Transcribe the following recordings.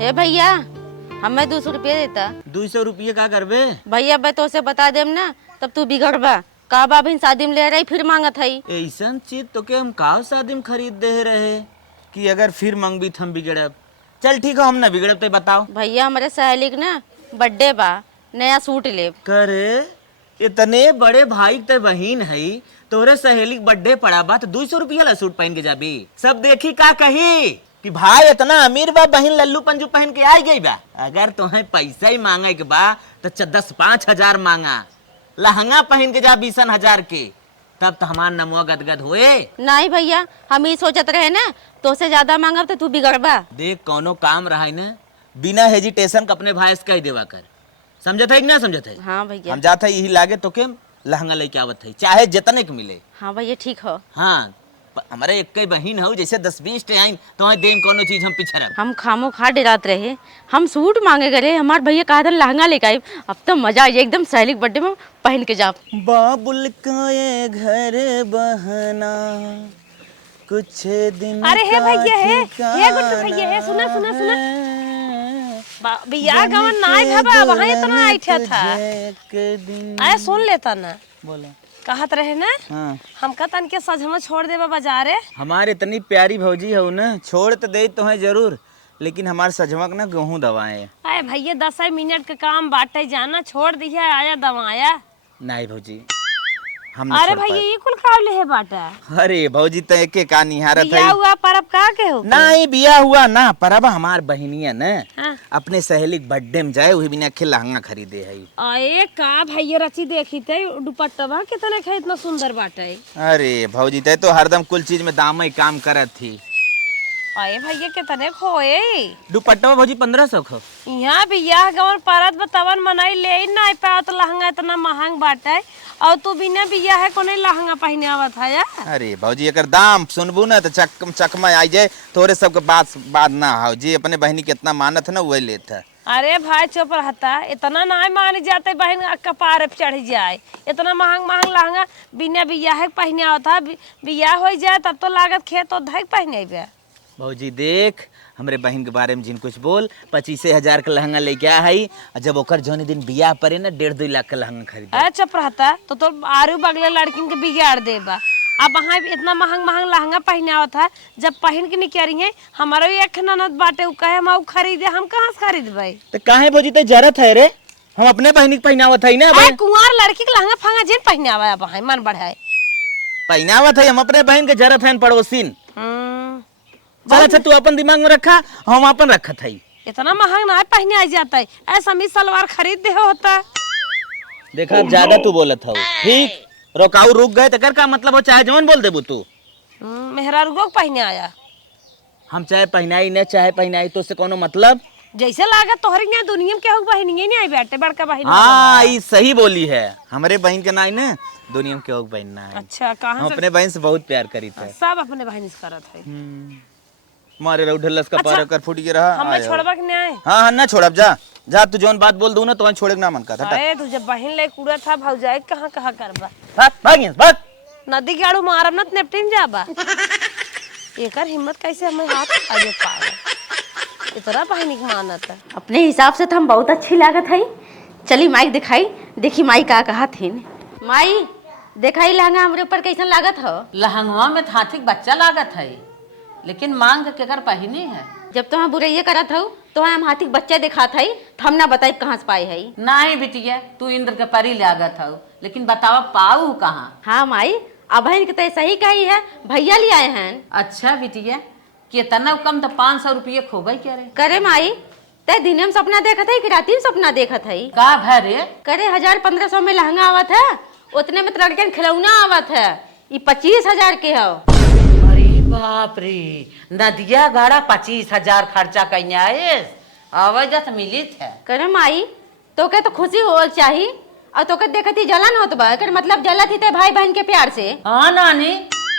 हे भैया हमें 200 रुपये देता। 200 रुपये का करबे? भैया मैं तो से बता देम ना तब तू बिगड़बा। का बाबिन शादी में ले रही फिर मांगत है। ऐसा चीज तो के हम काव शादी में खरीद दे रहे कि अगर फिर मांगबी हम बिगड़ब। चल ठीक है, हम ना बिगड़ब तो बताओ। भैया हमारे सहेली के ना बर्थडे बा, नया सूट ले। करे इतने बड़े भाई ते बहन है, तोरे सहेली बर्थडे पड़ा बा तो 200 रुपया ला सूट पहन के जाबी। सब देखी का कही कि भाई इतना अमीर बा, बहन लल्लू पंजू पहन के आई गई बा। अगर तुम्हें पैसा ही मांगे के बा तो 10-5 हजार मांगा, लहंगा पहन के जा 20,000 के, तब तो हमार नमुआ गदगद होए। नहीं भैया हम ही सोचत रहे ना तो से ज्यादा मांगब तो तू बिगड़बा। देख कोनो काम रहा है ना बिना हेजिटेशन के अपने भाई से कह देवा कर। समझत है कि ना समझत है? हाँ भैया। हम जाते यही लागे तो के लहंगा लेके आवत है, चाहे जितने के मिले। हाँ भैया ठीक हो। हाँ हमारे एक बहन हो, जैसे 10-20 टे आई तो देम कोनो चीज हम पीछे रह। हम खामो खा डरात रहे, हम सूट मांगे गए, हमारे भैया कहा था लहंगा लेके आए। अब तो मजा आई एकदम सहेली के बर्थडे में पहन के जा। बाबुल का ये घर बहना कुछ दिन। अरे हे भैया हे गुड्डू भैया हे, सुना सुना सुना भैया गवन नाय भबा वहां इतना आइठा था। आए सुन लेता ना, बोला कहत रहे ना। हाँ। हमका तन के सजमा छोड़ देबा बाजारे। हमारे इतनी प्यारी भौजी हो ना, छोड़ तो दे तो है जरूर, लेकिन हमारे सजमक ना गेहूं दवाएं। अरे भैया 10 मिनट का काम बाटे, जाना छोड़ दिया, आया दवाया। नहीं भौजी हम अरे भैया ये कुल काम ले है बाटा। अरे भौजी तो एक का निहारत बिया है। हुआ परब का के हो? नहीं बिया हुआ ना परब, हमार बहनिया न हाँ। अपने सहेली के बर्थडे में जाए, वही बिना के लहंगा खरीदे है। अरे का भैया रची देखी थे दुपट्टा कितना खे इतना सुंदर बाटे। अरे भौजी तो हरदम कुल चीज में दाम ही काम करत थी। अरे भैया कितने खोए दुपट्टा भौजी 1500 खो। यहाँ बियाह गवन परत बतावन मनाई ले ना पाओ तो लहंगा इतना महंग बाटे, और तू बिना बियाह है कोने लहंगा पहने आवत है यार। अरे भौजी अगर दाम सुनबू ना तो चकमा आई जाए, तोरे सबके बात ना हो जी। अपने बहनी के इतना मानत है ना वही लेता है। अरे भाई चुप रहता, इतना ना मान जाते बहन कपार पे चढ़ जाए। इतना महंग लहंगा बिना बियाह पहने आवता, बियाह हो जाए तब तो लागत खेत और धक पहने बे। भौजी देख हमरे बहन के बारे में जिन कुछ बोल, 25,000 का लहंगा लेके आया है। जब ओकर जौनी दिन बियाह पड़े ना 1.5-2 लाख का लहंगा खरीद। अरे चुप रहता तो आरू बगले लड़किन के बिगाड़ देबा। अब वहाँ इतना महंग लहंगा पहने आवत है, जब पहन के निकली है हमारा एक ननद बाटे उ कहे हम खरीदे, हम कहाँ से खरीदबे? तो काहे भौजी तो जरूरत है रे, हम अपने बहन के पहनावत है ना। अरे कुंवार लड़की के लहंगा फंगा जिन पहने आवा वहाँ मन बढ़ाए पहनावत है, हम अपने बहन के जरूरत है पड़ोसिन। चल अच्छा तू अपन दिमाग में रखा, हम अपन रखत है। इतना महंग ना पहने आ जाता है, ऐसा मी सलवार खरीद दे होता। देखा अब ज्यादा तू बोलत हो, ठीक रोकाऊ रुक गए तो का मतलब हो, चाहे जवन बोल देबू तू। मेहरा रुको पहने आया, हम चाहे पहनाई न चाहे पहनाई तो से कोनो मतलब। जैसे लागत तोहरी ने दुनिया में केहू बहन नहीं आई बैठे बड़का बहन। हाँ ये सही बोली है, हमारे बहन के नाई ना दुनिया में केहू बहन ना है। अच्छा कहाँ हम अपने बहन से बहुत प्यार करी थे। सब अपने बहन से करत है। मारे रहो ढलस का पार कर फूट के रहा। हमें छोड़बा के नहीं आए? हाँ हाँ ना छोड़ब, जा जा तू जौन बात बोल दूं ना तो छोड़े ना मन का था। अरे तू जब बहन ले कूड़ा था भौजाई कहाँ कहाँ करबा? भाग नदी के आड़ू मारब न निपटिन जाबा। एकर हिम्मत कैसे हमें हाथ आगे पावे, इतना बहनी के मानत है। अपने हिसाब से तो हम बहुत अच्छी लागत है। चली माइक दिखाई, देखी माई का कहा थी। माई दिखाई लहंगा हमरे ऊपर कैसन लागत हो? लहंगवा में हाथी बच्चा लागत है, लेकिन मांग के कर पहिनी है। जब तो हम बुरैया करत हो तो हम हाथी बच्चा दिखात है, तो हम ना बताई कहाँ से पाए है। नहीं बिटिया तू इंद्र के परी लागत हो, लेकिन बतावा पाऊ कहाँ? हाँ माई अब बहन के तो सही कही है, भैया ले आए हैं। अच्छा बिटिया कितना कम तो 500 रुपये खो गई क्या रे? करे माई ते दिन में सपना देखत है कि राती में सपना देखत है? का भरे करे 1000-1500 में लहंगा आवत है, उतने में लड़के खिलौना आवत है, ये 25,000 के हो। अरे बाप रे, नदिया गाड़ा 25,000 खर्चा कहीं आए आवाज मिली थे। करे माई तो के तो खुशी हो चाहिए, और तो के देखती जलन होत बा, कर मतलब जलत ही ते भाई बहन के प्यार से। हाँ नानी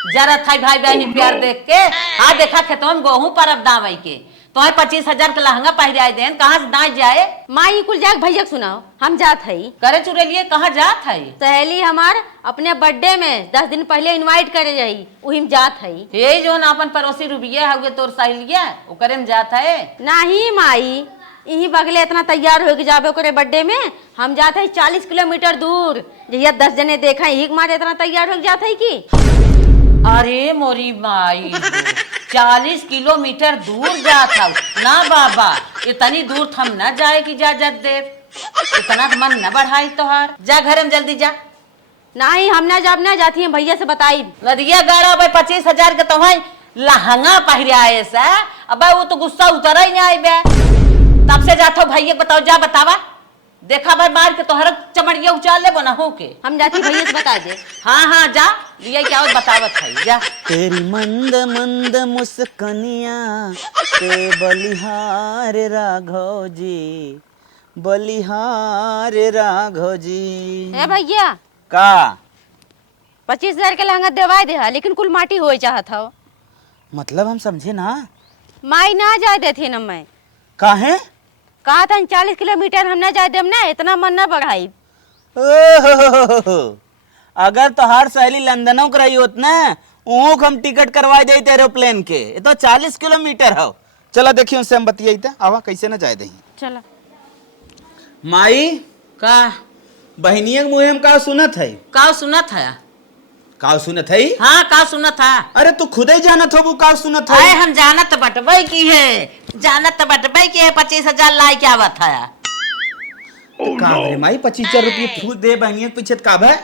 जरा था भाई बहनी प्यार देख के। हाँ देखा खेतों में गेहूं परब दावई के तो 25,000 का लहंगा पहरे आए देन कहाँ से ना जाए माई कुल जाके भैया के सुनाओ, हम जात हई। करे चुरेलिए कहाँ जात है सहेली हमार अपने बर्थडे में 10 दिन पहले इनवाइट करे जाई, वही में जात हई। ये जो ना अपन पड़ोसी रुबिया हुए तोर सहेलिया ओकरे में जात है। नहीं माई, यही बगले इतना तैयार हो के जाबे ओकरे बर्थडे में, हम जात हई 40 किलोमीटर दूर। जहिया 10 जने देखा यही के मारे इतना तैयार हो के जात हई की। अरे मोरी माई 40 किलोमीटर दूर जात हूँ ना बाबा, इतनी दूर हम न जाए की इजाजत दे, इतना तो मन न बढ़ाई तोहार। जा घर में जल्दी जा। नहीं हम ना जाब, ना जाती हैं भैया से बताई। नदिया गाड़ा भाई 25,000 के तुम्हारे लहंगा पहरे आए से, अब वो तो गुस्सा उतर ही नहीं आई बे, तब से जाता भैया बताओ, जा बतावा देखा भाई मार के तोहर चमड़िया उचाल ले बना हो के। हम जाती भैया से बता दे। हाँ हाँ जा लिया क्या बतावत है जा। तेरी मंद मंद मुस्कनिया ते बलिहार राघव जी, बलिहार राघव जी। ए भैया का 25,000 के लहंगा देवाई दे, लेकिन कुल माटी हो चाहत हो। मतलब हम समझे ना। माई ना जाए देती न, मैं काहे कहा था 40 किलोमीटर हम ना जाए देम ना, इतना मन ना बढ़ाई। ओहो, अगर तोहार सहेली लंदनों कराई होत ना, ऊँख हम टिकट करवा दे एरोप्लेन के। ये तो 40 किलोमीटर हो। चलो देखिए उनसे हम बतियाई थे, आवा कैसे ना जाए दही। चलो माई का बहनिया मुँह हम का सुनत है, का सुनत है। का सुनत है। हाँ का सुनत है। अरे तू खुद ही जानत हो वो का सुनत अरे है। हम जानत बटबई की है, जानत बटबई की है 25,000 लाई क्या बात है। का रे माई 25 रुपये फूक दे बहनिया के पीछे का है।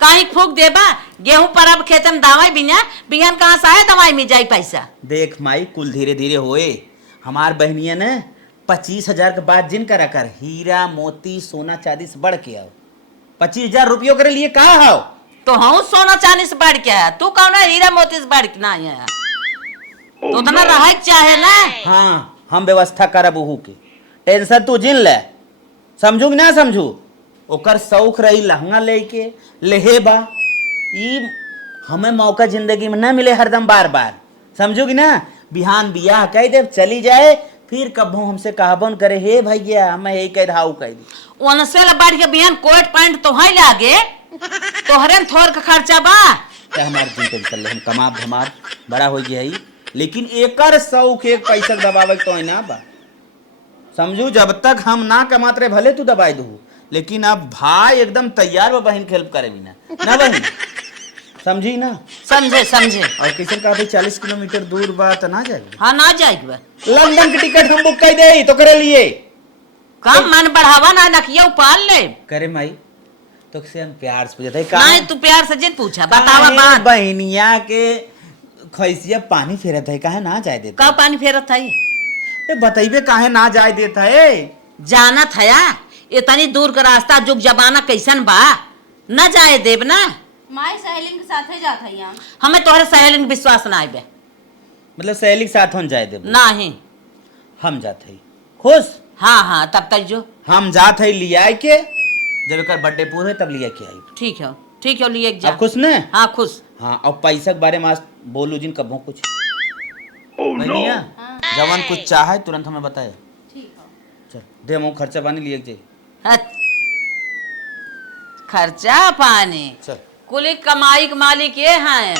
कहीं फूक देबा गेहूं पर अब खेत में दवाई बिना बिहान कहाँ से आए दवाई में जाई पैसा। देख माई कुल धीरे धीरे होए। हमार बहनिया ने 25,000 के बाद जिन करा कर हीरा मोती सोना चांदी से बढ़ के आओ। 25,000 रुपयों के लिए का हो तो हम सोना चांदी से बढ़ के आया, तू कौन है हीरा मोती से बढ़ के ना आया। तो उतना रह चाहे ना। हाँ हम व्यवस्था करब उहू के, टेंशन तू जिन ले। समझू कि ना समझू, ओकर शौक रही लहंगा लेके लेहे बा, ई हमें मौका जिंदगी में ना मिले हरदम बार बार। समझू कि ना, बिहान बियाह कह दे चली जाए, फिर कबो हमसे कहबन करे हे भैया मैं यही कह रहा हूँ कह दी। उनसे बढ़ के बिहान कोट पैंट तो है लागे, तोहरे थोर का खर्चा बा। हमारे दिन टेंशन ले, हम कमाब धमाब बड़ा हो गया है, लेकिन एकर शौक एक पैसा दबावे तो ना बा। समझू जब तक हम ना कमात रहे भले तू दबाई दू, लेकिन अब भाई एकदम तैयार बा बहन के हेल्प करे बिना ना बहन। समझी ना। समझे समझे। और किसी का भाई 40 किलोमीटर दूर बा तो ना जाएगी। हाँ ना जाएगी बा। लंदन की टिकट हम बुक कर दे तो करे लिए कम मन बढ़ावा ना नकिया पाल ले करे माई। तो से हम प्यार से पूछते नहीं, तू प्यार से जिन पूछा बतावा बात। बहनिया के खैसिया पानी फेरत है काहे ना जाए देता। का पानी फेरत है बताइबे काहे ना जाए देता है। जाना था इतनी दूर का रास्ता, जुग जमाना कैसन बा, न जाए देव ना। माई सहेली के साथ ही जात हई। हमें तोहरे सहेली में विश्वास ना आए। मतलब सहेली के साथ हम जाए देब नहीं हम जाते ही खुश। हाँ हाँ तब तक जो हम जाते ही लिया के, जब एक बर्थडे पूरा है तब लिया के आई। ठीक है लिए जा। अब खुश ने। हाँ खुश। हाँ और पैसा के बारे में आज बोलू जिन कबो कुछ बहनिया जवान कुछ चाहे तुरंत हमें बताए। चल दे हम खर्चा पानी लिए जाए। खर्चा पानी चल कुल कमाई के मालिक ये हैं।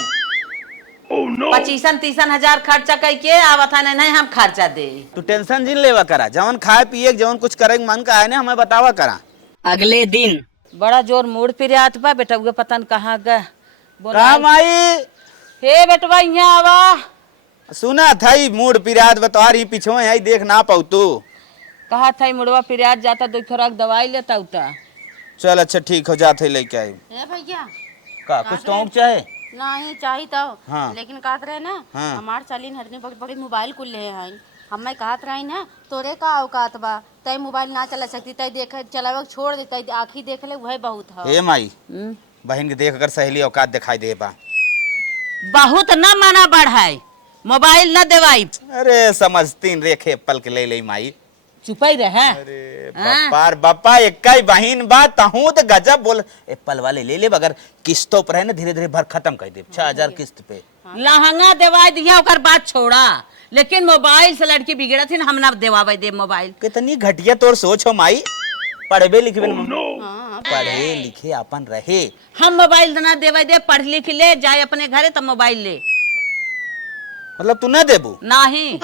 25-30 खर्चा करके आवत है नहीं हम खर्चा दे। तू टेंशन जिन लेवा करा, जवन खाए पिए जवन कुछ करे मन का है ना हमें बतावा करा। अगले दिन बड़ा जोर मूड फिर आत बा बेटा उगे पतन कहाँ गए। कहा माई हे बेटवा यहाँ आवा। सुना था मूड पिरात बतवार ही पीछे है देख ना पाऊ तू। कहा था मुड़वा फिर जाता 2 खुराक दवाई लेता उता। चल अच्छा ठीक हो जाते लेके आई। ए भैया का कुछ तो चाहे नहीं चाहिए तो। हाँ। लेकिन कहत रहे ना हाँ। हमार सालीन हरने बड़ी मोबाइल कुल ले हैं। हमें कहत रही ना तोरे का औकात बा, तय मोबाइल ना चला सकती, तय देख चलावे छोड़ दे, तय आँखी देख ले वह बहुत है। हे माई बहन के देख अगर सहेली औकात दिखाई दे बा बहुत न माना बढ़ाई, मोबाइल न देवाई। अरे समझती रेखे पल के ले ले माई। चुपाई रहे। अरे बापार बापा एक ही बहन बा तहू तो गजब बोल। एप्पल वाले ले ले अगर किस्तों पर है ना धीरे धीरे भर खत्म कर दे 6,000 किस्त पे। लहंगा देवाई दिया ओकर बात छोड़ा, लेकिन मोबाइल से लड़की बिगड़ा थी हम ना देवावे दे मोबाइल। कितनी घटिया तोर सोच हो माई। पढ़बे लिखबे पढ़े लिखे अपन रहे। हम मोबाइल ना देवे दे, पढ़ लिख ले जाए अपने घरे तो मोबाइल ले। मतलब तू ना देबू? नहीं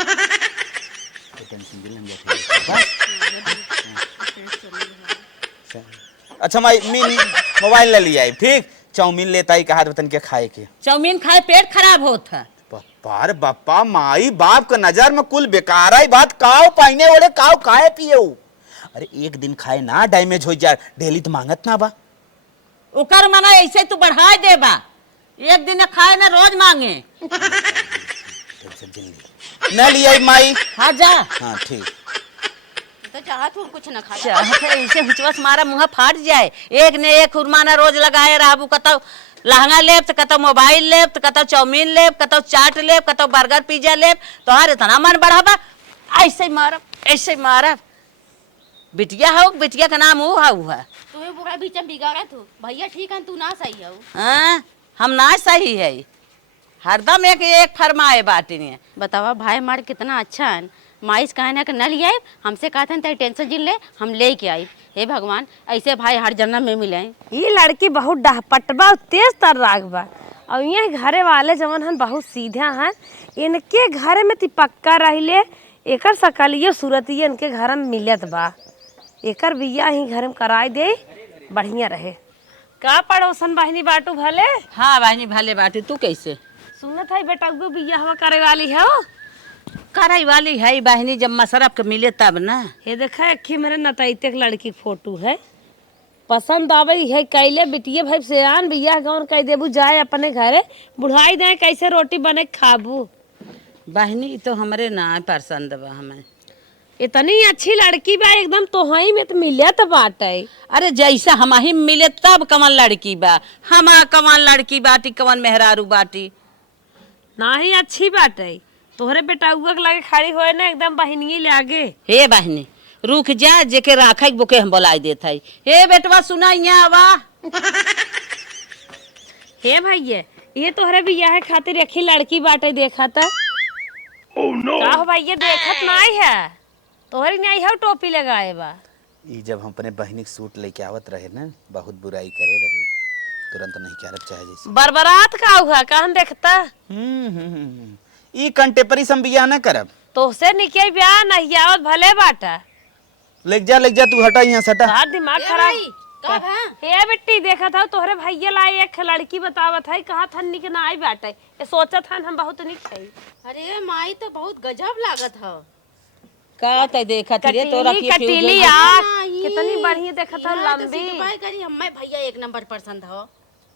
अच्छा माई मीन मोबाइल ले लिया ठीक। चाउमीन लेता ही कहा वतन के खाए के। चाउमीन खाए पेट खराब होता। बार बापा माई बाप का नजर में कुल बेकार आई बात। काव पहने ओढ़े काव खाए पिए। अरे एक दिन खाए ना डैमेज हो जाए, डेली तो मांगत ना बा। उकर मना ऐसे तू बढ़ाए दे बा, एक दिन खाए ना रोज मांगे। न लिया माई। हाँ जा। हाँ ठीक। तो चाहत हूँ कुछ ना खा। चाहते ऐसे हुचवस मारा मुँह फाट जाए। एक ने एक खुरमाना रोज लगाए रहबू, कतो लहंगा लेब तो कतो मोबाइल लेब तो कतो चाउमीन लेब, कतो चाट लेब, कतो बर्गर पिज्जा लेब। तोहार इतना मन बढ़ाबा, ऐसे मारब ऐसे मारब। बिटिया हो, बिटिया का नाम वो है। तुम्हें बुरा बीच में बिगाड़ा तू भैया ठीक है, तू ना सही हो। हाँ हम ना सही है, हरदम एक एक फरमाए बाटी ने। बतावा भाई हमारे कितना अच्छा है। माइस कहना कि न लिया हमसे कहा था टेंशन जिन ले हम ले के आई। हे भगवान ऐसे भाई हर जन्म में मिले। ये लड़की बहुत डहपटबा तेज तर्राक बा, और ये घरे वाले जवन हन बहुत सीधा हैं। इनके घरे में ती पक्का रहिले, एकर सकलियो सूरतिये इनके घर में मिलत बा। एकर बिया ही घर में कराई दे, बढ़िया रहे। का पड़ोसन बहनी बाटू भले? हाँ बहनी भले बाटी। तू कैसे सुनत है बेटा वो बिया हवा करे वाली है? कराई वाली है बहनी, जब मशरफ के मिले तब ना। ये देखा अखी मेरे नतैते के लड़की फोटो है, पसंद आवे है कैले बिटिए भाई सेयान बिया गौन कह देबू जाए अपने घरे बुढ़ाई दे कैसे रोटी बने खाबू। बहनी तो हमरे ना पसंद बा। हमें इतनी अच्छी लड़की बा एकदम तोहई में तो मिले तो बाटे। अरे जैसा हम ही मिले तब कमन लड़की बा। हमा कमन लड़की बाटी, कमन मेहरारू बाटी। ना ही अच्छी बाटे। तोहरे बेटा के लगे खड़ी होए ना एकदम बहनिये लागे। हे बहनी रुक जा, जेके राखे बुके हम बोलाई देत है। हे बेटवा सुना यहाँ आवा। हे भैया ये तोहरे बिया है खातिर रखी लड़की बाटे देखा था। का हो भैया देखत नहीं है? तोहरी नहीं है टोपी लगाए बा। ई जब हम अपने बहनी के सूट लेके आवत रहे ना, बहुत बुराई करे रही, तुरंत नहीं क्या चाहे जैसे। बरबरात का हुआ कहन देखता। ई कंटेपरी सम बिया ना करब। तोहसे निके ब्याह नहीं आवत भले बाटा। लेक जा तू हटा यहाँ से हटा। सारा दिमाग खराब। हे बिट्टी देखा था तोहरे भैया लाई एक लड़की बतावत है, कहा था निक ना आई बाटे। ये सोचत हन हम बहुत निक है। अरे माई तो बहुत गजब लागत है। का ते देखत रे तोरा की कटीली आँख कितनी बढ़िया देखत है, लंबी। करी हमें भैया एक नंबर पसंद हो।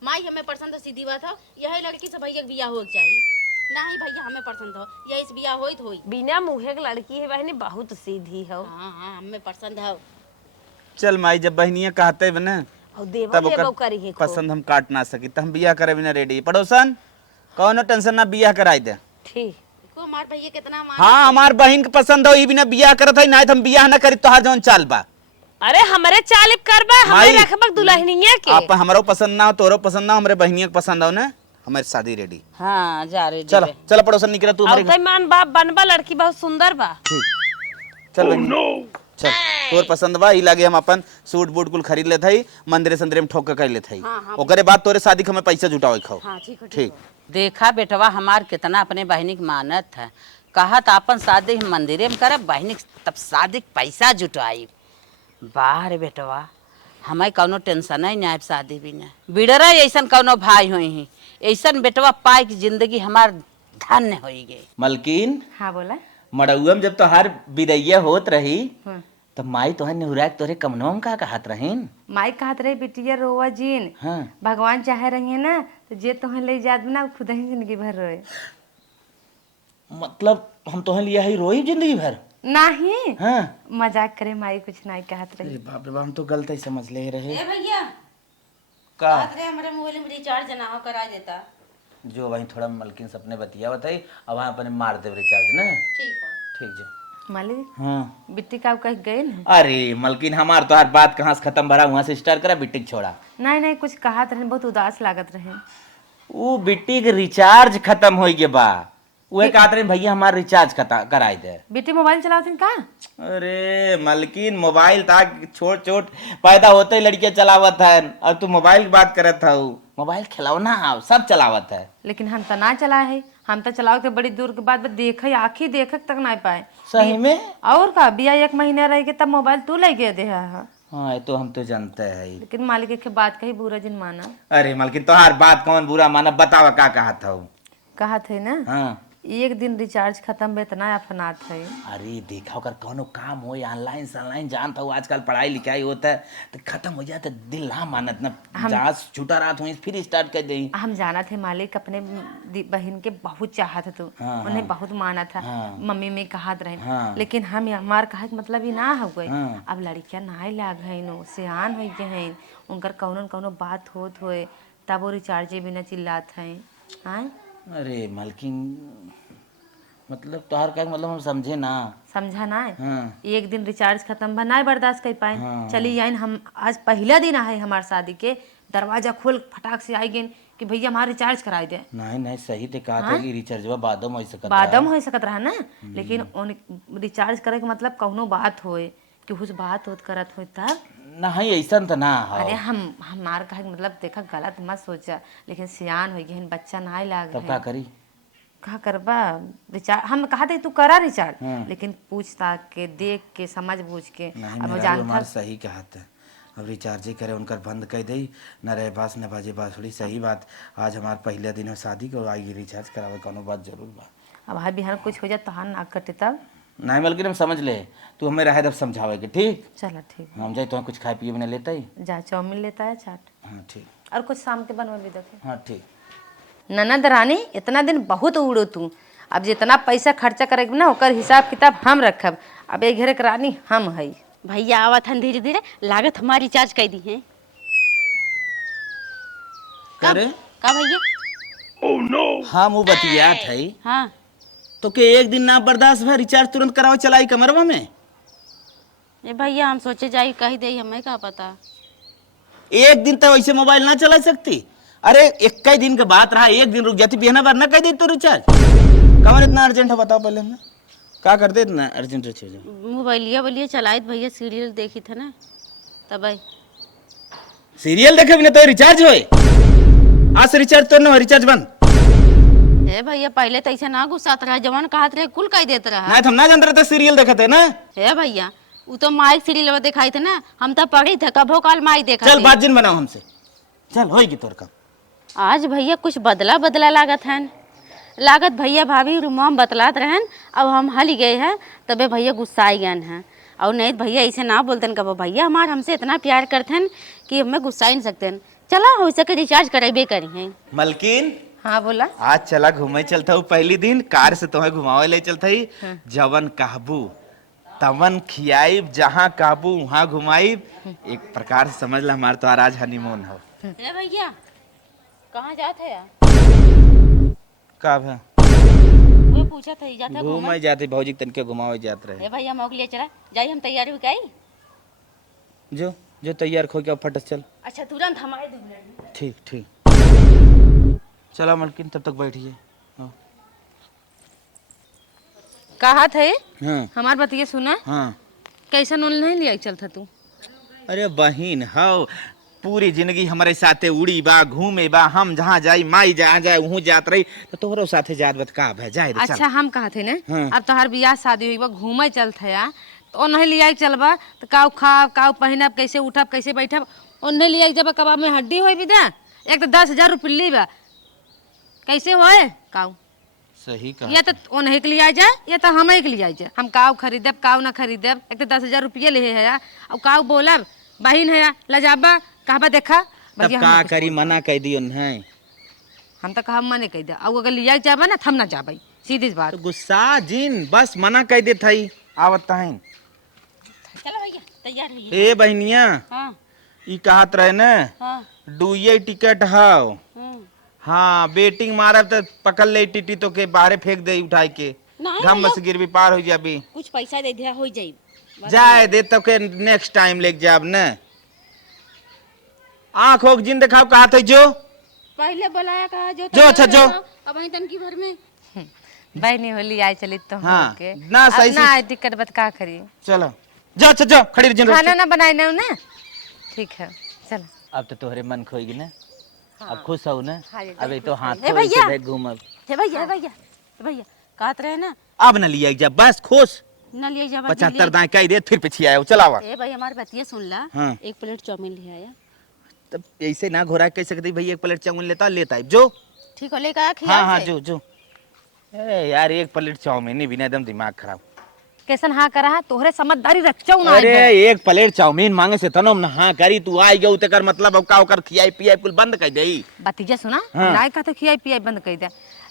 माई हमें पसंद हो, सीधी बात हो। यही लड़की से भैया के बियाह हो चाहिए। ना ही भैया हमें पसंद हो, यही से बियाह होई तो होई। बिना मुँहे के लड़की है बहनी, बहुत सीधी हो। हाँ हाँ हमें पसंद हो। चल माई जब बहनिया कहते बने और देवा देवा करी है पसंद हम काट ना सकी तो हम बियाह करे बिना रेडी। पड़ोसन कौनो टेंशन ना, बियाह कराई दे। ठीक। हमार भैया कितना हाँ हमार बहन के पसंद हो, ई बिना बियाह करत है ना, तो हम बियाह ना करी तोहार जौन चाल बा। अरे हमरे चालिप करबा, हमें रखबक दुल्हनिया के। आप हमरो पसंद ना हो, तोरो पसंद ना हो, हमरे बहनिया के पसंद हो ना, हमारी शादी रेडी। हाँ जा रे। चलो चलो पड़ोसन निकला तू हमारे और मान बाप बनबा, लड़की बहुत सुंदर बा। चल बहनी चल तोर पसंद बा। ई लागे हम अपन सूट बूट कुल खरीद लेत हई, मंदिरे संदिरे में ठोक के कर लेत हई। ओकरे बाद तोरे शादी के हमें पैसा जुटावे खाओ। हाँ ठीक है। ठीक। देखा बेटवा हमार कितना अपने बहनी की मानत है। कहा था अपन शादी हम मंदिरे में करब, बहनी तब शादी पैसा जुटाई। बाहर बेटवा हमें कौनो टेंशन ही नहीं, शादी भी नहीं बिड़रा ऐसा कौनो भाई हुई ही ऐसा बेटवा पाई की जिंदगी हमार धन्य हो गई। मलकिन हाँ बोला। मड़उआ में जब तोहार बिदैया होत रही तो माई तोहर नेहुरा के तोरे कमनवा में का कहत रहीन? माई कहत रही बिटिया रोवा जीन। हाँ। भगवान चाहे रही है ना तो जे तुम्हें ले जात ना खुद ही जिंदगी भर रोए। मतलब हम तोहर लिया ही रोई जिंदगी भर? नहीं। हाँ। मजाक करे माई कुछ नहीं कहत रही। बाप रे बाप हम तो गलत ही समझ ले रहे। ए भैया का हमारे मोबाइल में रिचार्ज ना हो, करा देता। जो वही थोड़ा मलकिन से अपने बतिया बताई, अब वहाँ अपने मार दे रिचार्ज ना। ठीक है। ठीक जो। मालिक हाँ। बिट्टी का कह गए ना। अरे मलकिन हमार तो हर बात कहाँ से खत्म भरा, वहाँ से स्टार्ट करा, बिट्टी छोड़ा। नहीं नहीं कुछ कहत रहे, बहुत उदास लागत रहे। वो बिट्टी के रिचार्ज खत्म हो गए बा, वह कहते रहे भैया हमारा रिचार्ज कराई दे। बेटी मोबाइल चलावती का? अरे मलकिन मोबाइल था छोट छोट पैदा होते ही लड़कियां चलावत है, और तू मोबाइल की बात करत है। मोबाइल खिलौना है, सब चलावत है। लेकिन हम तो ना चला है, हम तो चलाओ के बड़ी दूर के बाद देख आखी देख तक नहीं पाए। सही में? और का बिया 1 महीने रह के तब मोबाइल तू ले गए दे है। हाँ ये तो हम तो जानते हैं। लेकिन मालिक के बात कही बुरा जिन माना। अरे मलकिन तोहार बात कौन बुरा माना, बतावा का कहा था। कहा थे ना हाँ 1 दिन रिचार्ज खत्म बे इतना अपनात है। अरे देखा अगर कोनो काम हो ऑनलाइन जानता हूँ, आजकल पढ़ाई लिखाई होता है तो खत्म हो जाता है, दिल ना मानत ना, जहाँ छूटा रात हुई फिर स्टार्ट कर दी। हम जाना थे मालिक अपने बहन के बहुत चाहत तू। हाँ, उन्हें बहुत माना था। हाँ, मम्मी में कहत रहे। हाँ, लेकिन हम हमार कहे के मतलब ही ना हो गए। हाँ, अब लड़कियां नाई लाग है नो सियान हो गए हैं, उनकर कौनो कौनो बात होत होए तब वो रिचार्जे बिना चिल्लात हैं। हाँ अरे मलकिन मतलब तोहार का मतलब हम समझे ना। समझा ना? हाँ, 1 दिन रिचार्ज खत्म बा ना बर्दाश्त कर पाए। हाँ, चली आइन हम आज पहला दिन है हमार शादी के, दरवाजा खोल फटाक से आई गए कि भैया हमारा रिचार्ज कराई दे। नहीं नहीं सही ते कहा था कि रिचार्ज बादम हो सकता बादम हो सकत रहा ना, लेकिन उन रिचार्ज करे के मतलब कौनो बात होए कि उस बात होत करत होए तब। नहीं ऐसा तो ना हो। अरे हमार कहे के मतलब देखा गलत मत सोचा, लेकिन सियान हो गए बच्चा ना लाग तब का करी? कहा करबा रिचार्ज। हम कहा थे तू करा रिचार्ज, हाँ। लेकिन पूछ ताक के देख के समझ बूझ के। नहीं अब मेरा जानता हमार सही कहा था, अब रिचार्ज ही करे उनकर बंद कर दई, न रहे बास न बाजे बांसुरी। सही बात, आज हमार पहले दिन है शादी को, आएगी रिचार्ज करावे कोनो बात जरूर बा। अब हाय बिहान कुछ हो जाए तो ना कटे तब। नहीं बल्कि हम समझ ले, तू हमें रहे तब समझावे के। ठीक चलो ठीक हम जाए तो कुछ खाए पिए में लेता ही। जा चाउमीन लेता है चाट हाँ ठीक। और कुछ शाम के बनवा भी देखे। हाँ ठीक। ननद रानी इतना दिन बहुत उड़ो तू, अब जितना पैसा खर्चा करेगी ना ओकर हिसाब किताब हम रखब। अब एक घर के रानी हम है। भैया आवत हन धीरे धीरे, लागत हमारी रिचार्ज कर दी है। करे का भैया? हाँ मुँह बतियात है हाँ तो के एक दिन ना बर्दाश्त है, रिचार्ज तुरंत करावे चलाई कमरवा में। ये भैया हम सोचे जाई कही दे, हमें का पता। एक दिन तो वैसे मोबाइल ना चला सकती। अरे 21 दिन के बात रहा, एक दिन रुक जाती बिना बार ना कह दी तो रिचार्ज। कमर इतना अर्जेंट है बताओ पहले हमें क्या कर दे इतना अर्जेंट रिचार्ज। मोबाइलिया बोलिए चलाइत भैया, सीरियल देखी थे ना तब आई। सीरियल देखे बिना तो रिचार्ज होए? आज से रिचार्ज तो ना, रिचार्ज बंद। हे भैया पहले तो ऐसे ना गुस्सात रहा, जवान कहत रहे कुल कह देत रहा। नहीं हम ना जानते रहते सीरियल देखे थे ना। हे भैया वो तो माइक सीरियल दिखाई थे ना, हम तो पढ़ी थे कभो काल माई देखा चल थी। बात जिन बनाओ हमसे, चल होएगी तोर काम। आज भैया कुछ बदला बदला लागत है, लागत भैया भाभी रूम में बतलात रहन। अब हम हल गए हैं तबे भैया गुस्सा गए हैं। और नहीं भैया ऐसे ना बोलते कबो, भैया हमारे हमसे इतना प्यार करते हैं कि हमें गुस्सा ही नहीं सकते हैं। चला हो सके रिचार्ज करेबे करी हैं। मलकिन हाँ बोला। आज चला घूमे चलता हूँ, पहली दिन कार से तुम्हें घुमावे ले चलता ही। जवन कहबू तवन खियाइब, जहाँ कहबू वहाँ घुमाइब। एक प्रकार से समझ ला हमारे तो आज हनीमून हो। हे भैया कहाँ जाते हैं? का है वो पूछा था जाते घूमे जाते भौजी तन के घुमावे जात रहे। हे भैया मौक लिए चला जाई, हम तैयारी हुई जो जो तैयार खो के फटस चल। अच्छा तुरंत हमारे 2 मिनट। ठीक ठीक चला मलकिन तब तक बैठिए। हाँ कहा थे हाँ हमार बतिये सुना। हाँ। कैसा नोल नहीं लिया चलता तू? अरे बहिन हाउ पूरी जिंदगी हमारे साथे उड़ी बा घूमे बा, हम जहाँ जाई माई जहाँ जाए वहाँ जात रही तो तोहरो साथे जात बत का है जाए रे, चल। अच्छा हम कहा थे ना हाँ। अब तोहार बियाह शादी हुई बा घूमे चलत है तो नहीं लिया चलबा तो काउ खाब काउ पहनब कैसे उठब कैसे बैठब उन्हें लिया जब कबाब में हड्डी होई भी दा एक तो 10,000 रुपये ली बा कैसे होए काउ। सही कहा। या तो उन्हें के लिया जाए या तो हमें के लिया जाए। हम काउ खरीदब काउ ना खरीदब, एक तो 10,000 रुपये ले है और काउ बोलब बहिन है लजाबा कहबा देखा तब का करी मना कह दियो नहीं। हम तो कहा मने कह दे और अगर लिया जाबा ना थम ना जाबा सीधी बात। तो गुस्सा जिन बस मना कह दे थई आवत है। चलो भैया तैयार हुई। ए बहनिया हाँ ई कहत रहे न हाँ डुये टिकट हाउ। हाँ बेटिंग मारब तो पकड़ ले टीटी तो के बाहरे फेंक दे उठाई के, नहीं घम से गिर भी पार हो जाबी। कुछ पैसा दे दिया हो जाई जाए दे तो के नेक्स्ट टाइम लेके जाब न। आँख होक जिन दिखाओ कहा थे जो पहले बुलाया कहा जो जो अच्छा जो अब वहीं तन की भर में बहनी होली आई चली तो हाँ, के ना सही ना से- दिक्कत बत का करी चलो जा जा जा खड़ी रह खाना ना बनाए ना उन्हें ठीक है चल अब तो तोहरे मन खोएगी ना अब खुश हो ना हाँ, ये अबे तो हाथ ए भैया। घूमब हे भैया हे भैया हे भैया कहत रहे ना अब न लिया जा बस खुश न ले जा 75 दाएं कह दे फिर पीछे आया चलावा ए भाई हमारी बतिया सुन ला हाँ। 1 प्लेट चाउमीन ले आया तब ऐसे ना घोरा कह सकती भाई 1 प्लेट चाउमीन लेता है जो ठीक हो लेकर आया खिया हाँ हाँ जो ए यार 1 प्लेट चाउमीन ही बिना एकदम दिमाग खराब कैसन हाँ करा है तोहरे समझदारी रखचौ ना अरे 1 प्लेट चाउमीन मांगे से तनो ना हाँ करी तू आई गयो तेकर मतलब अब का ओकर खियाई पियाई कुल बंद कर देई बतीजा सुना हाँ। नाय का तो खियाई पियाई बंद कर दे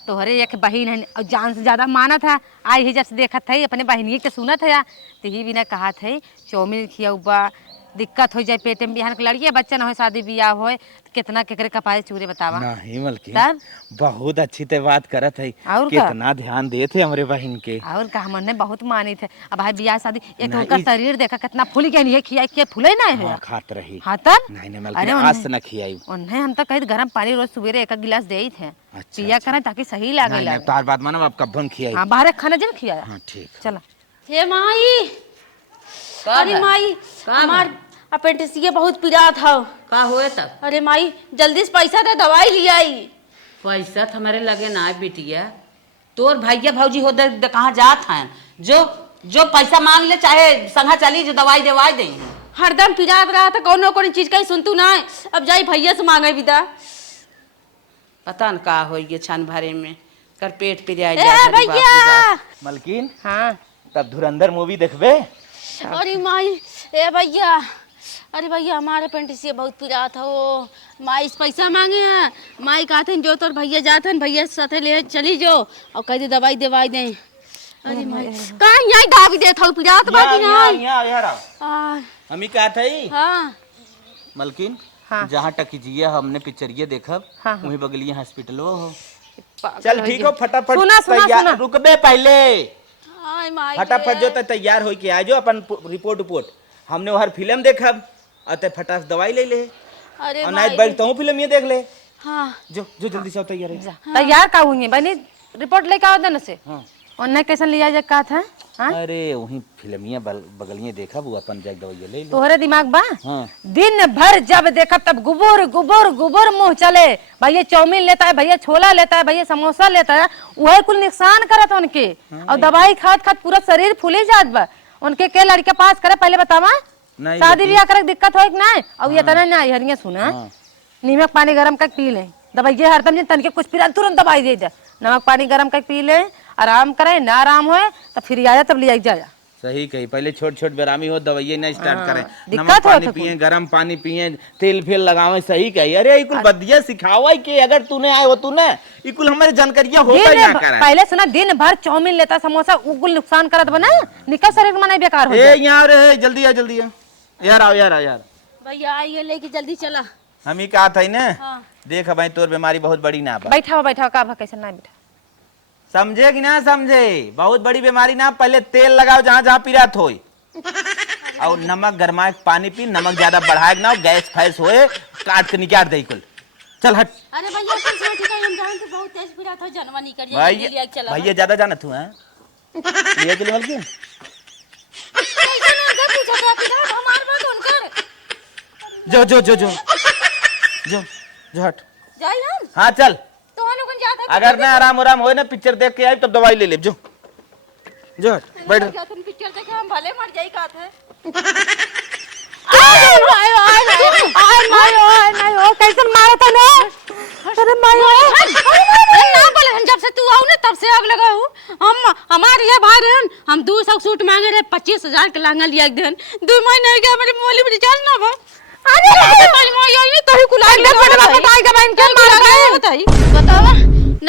तोहरे एक बहन है और जान से ज्यादा माना था आई ही जब से देखा था अपने बहनी के सुना था तो ही भी ना कहा था चाउमीन खियाऊबा दिक्कत हो जाए पेट में बिहान के लड़की बच्चा ना हो शादी ब्याह हो कितना केकरे कपाए चूरे बतावा नहीं मलकी तब बहुत अच्छी ते बात करत है और का? कितना ध्यान देते हमरे बहन के और का हमन ने बहुत मानी थे अब भाई ब्याह शादी एक तो नहीं, उनका शरीर देखा कितना फूल गया नहीं खिया के फूले ना है हाँ, खात रही हाँ तब नहीं अरे मलकी आज से न खियाई उन्हें हम तो कही गरम पानी रोज सवेरे एक गिलास दे ही थे अच्छा, पिया करें ताकि सही लागे नहीं लागे तार बात मानो अब कब्बन खियाई हाँ बाहर खाना जब खिया हाँ ठीक चलो हे माई अरे माई हमार अपेंडिक्स बहुत पीड़ा था का होए तब अरे माई जल्दी से पैसा दे दवाई ले आई पैसा तो हमारे लगे ना है बिटिया तोर भैया भौजी हो दे कहाँ जात हैं जो पैसा मांग ले चाहे संगा चली जो दवाई देवाई दे हरदम पीड़ा रहा था कौन कोई चीज का ही सुनतू ना अब जाई भैया से मांगे विदा पता न का हो ये छान भरे में कर पेट पे जाए ए भैया मलकिन हाँ तब धुरंधर मूवी देखबे अरे माई ए भैया अरे भैया हमारे अपेंडिक्स बहुत पीड़ा था वो माई से पैसा मांगे हैं माई कहते हैं जो तोर भैया जाते हैं भैया साथे ले चली जो और कह दे दवाई देवाई दें अरे माई कहाँ यहाँ दाबी देता हूँ पीड़ा तो बाकी नहीं हम ही कहा था हाँ मलकिन हाँ। जहाँ टकीजिया हमने पिक्चरिए देखब हाँ, हाँ। वहीं बगलिया हॉस्पिटल हो पागल चल हो ठीक गया। हो फटाफट सुना, सुना, तैयार- सुना। रुकबे पहले आय माई फटाफट जो तैयार हो के आ जो अपन रिपोर्ट हमने वहाँ फिल्म देखब अते फटाक दवाई ले ले अरे और माई नाइट बैठ तो फिल्म ये देख ले हाँ जो जो जल्दी से आओ, तैयार है तैयार का हुई बनी रिपोर्ट लेके आओ देने से हाँ। उन्हें कैसन लिया जा कहा था हाँ? अरे वहीं फिल्मिया बगलिए देखब वो अपन जग दवाई ले ले तोहरे दिमाग बा हाँ। दिन भर जब देखा तब गुबुर गुबुर गुबुर मुंह चले भैया चाउमीन लेता है भैया छोला लेता है भैया समोसा लेता है वही कुल नुकसान करत उनके और दवाई खाद खाद पूरा शरीर फूले जात बा उनके के लड़के पास करे पहले बतावा नहीं शादी बेटी। ब्याह करे दिक्कत हो कि नहीं और ये तना नहीं हरिया सुना नीमक पानी गरम करके पी ले दवाई हरदम दिन तन के कुछ पी तुरंत दवाई दे दे नमक पानी गरम करके पी ले आराम करे ना आराम होए तो फिर आया तब ले जाया सही कही पहले छोट छोट बेरामी हो दवाई ना स्टार्ट करें दिक्कत नमक हो पानी तो पिए गरम पानी पिए तेल फेल लगावे सही कही अरे ये कुल बदिया सिखावा के अगर तूने आए हो तू ना ये कुल हमारे जानकारियां होता दिन ना करे पहले सुना दिन भर चाउमीन लेता समोसा उगुल नुकसान करत बना निकल शरीर मना बेकार हो ए जाए यहाँ रे जल्दी आ यार आओ यार भैया आइए लेके जल्दी चला हम ही कहा था ना हाँ। देख भाई तोर बीमारी बहुत बड़ी ना बा बैठा का भा कैसे ना बैठा समझे कि ना समझे बहुत बड़ी बीमारी ना पहले तेल लगाओ जहाँ जहाँ पीरात हो और नमक गरमाए पानी पी नमक ज्यादा बढ़ाए ना गैस फैस होए काट के निकाल दे कुल चल हट अरे भैया कुछ नहीं ठीक है हम जान तो बहुत तेज पीड़ा था जनवा नहीं कर भाई जल्दी ले चला भैया ज्यादा जानत हूँ ये के लिए मलकिन कैसे ना जब पूछा था पीड़ा हमार बात उनकर जो जो जो जो जो जो हट जाई हम हाँ चल तो हम लोग जाते हैं अगर ना आराम आराम होए ना पिक्चर देख के आई तब दवाई ले ले जो जो हट बैठ क्या तुम पिक्चर देखे हम भले मर जाई का थे मायो कैसन मारा था ना अरे मायो ना बोले हम जब से तू आओ ना तब से आग लगा हूँ हम हमारे लिए भाई रहन हम 200 सूट मांगे रहे 25,000 के लहंगा लिया एक दिन 2 महीने हो गया हमारे मोली में रिचार्ज ना बा अरे भाई मायो ये तो कुल आग लगा बताई का बहन के मार गए बताई बतावा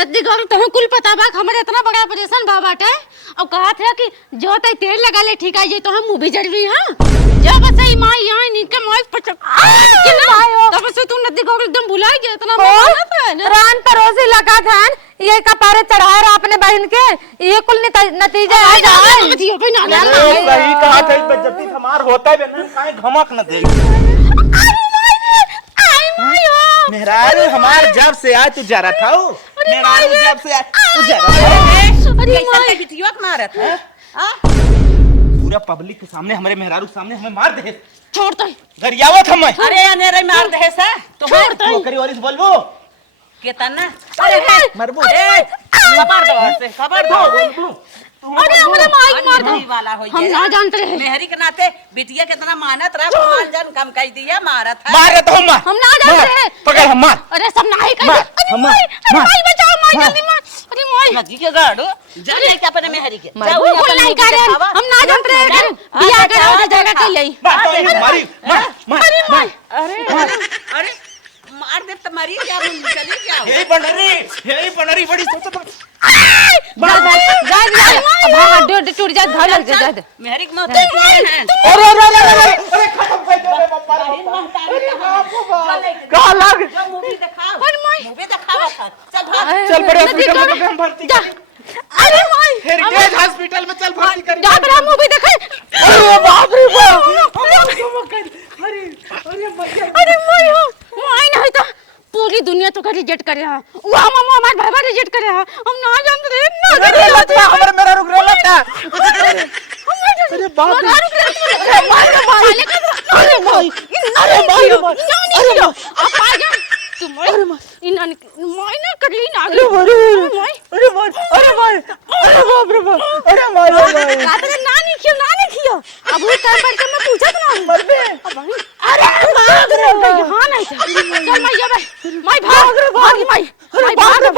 नदी घर तो कुल पता बा हमारे इतना बड़ा ऑपरेशन बा बाटे अब कहा था कि जो तय तेल लगा ले ठीक है तो हम मुंह भी जड़वी हां जो बस ई मां यहां नीचे मोय पर तब से तू नदी घर एकदम भुला गया इतना रान परोसी लगा था ये कपारे चढ़ाया रहा अपने बहन के ये कुल नतीजे आ जाए सही कहा था बेइज्जती हमार होता है ना काहे धमक न दे मेहरारू हमार जब से आज तू जरा था मेरा जब से अरे बिटिया मारत है पूरा पब्लिक के सामने हमारे मेहरारू के सामने हमें मार दे छोड़ दो गरियावत हम अरे अनेरे मार दे सा तो करी और बोलबो केतना अरे मरबो खबर दो से खबर दो अरे हमारे माई के मार दो वाला हो हम ना जानते रहे मेहरी के नाते बिटिया कितना मानत रहा मान जान कम कह दिया मारत है मार तो हम ना जानते रहे पकड़ हम मार अरे सब नहीं कर मार, अरे हम माई अरे मार, माई बचाओ माई मार। जल्दी मार अरे माई नदी के गाड़ो जा नहीं के अपने मेहरी के जाओ वो बोल नहीं कर रहे हम ना जानते रहे बिया करा उधर जगह के लिए मारी मार अरे माई अरे मार दे तो मरी क्या चली क्या यही बनरी बड़ी सोचत जा टूट जा धर लग जा मेहरी के मौत है अरे खत्म कर दे कहां लग मूवी दिखाओ अरे माई मूवी दिखाओ चल भाग चल बड़े हॉस्पिटल में हम भर्ती जा अरे माई हेरिटेज हॉस्पिटल में चल भर्ती कर जा बड़ा मूवी देखे अरे बाप रे बाप अरे माई हो माई नहीं तो पूरी दुनिया तो का रिजेक्ट करे हा वो मामा हमार भाई भाई रिजेक्ट करे हा हम ना जानते रे ना जानते हमर मेरा रुक रहा था अरे बाप रे अरे माई अरे माई अरे माई आप आ जा तुम अरे माई इना माई ना करी ना अरे माई अरे बाप रे बाप अरे मार रात में ना नहीं खियो अब वो टाइम पर मैं पूछत ना मर बे अरे बाप रे हां नहीं चल माई जा भाई माई भाग रे भाग माई भाग रे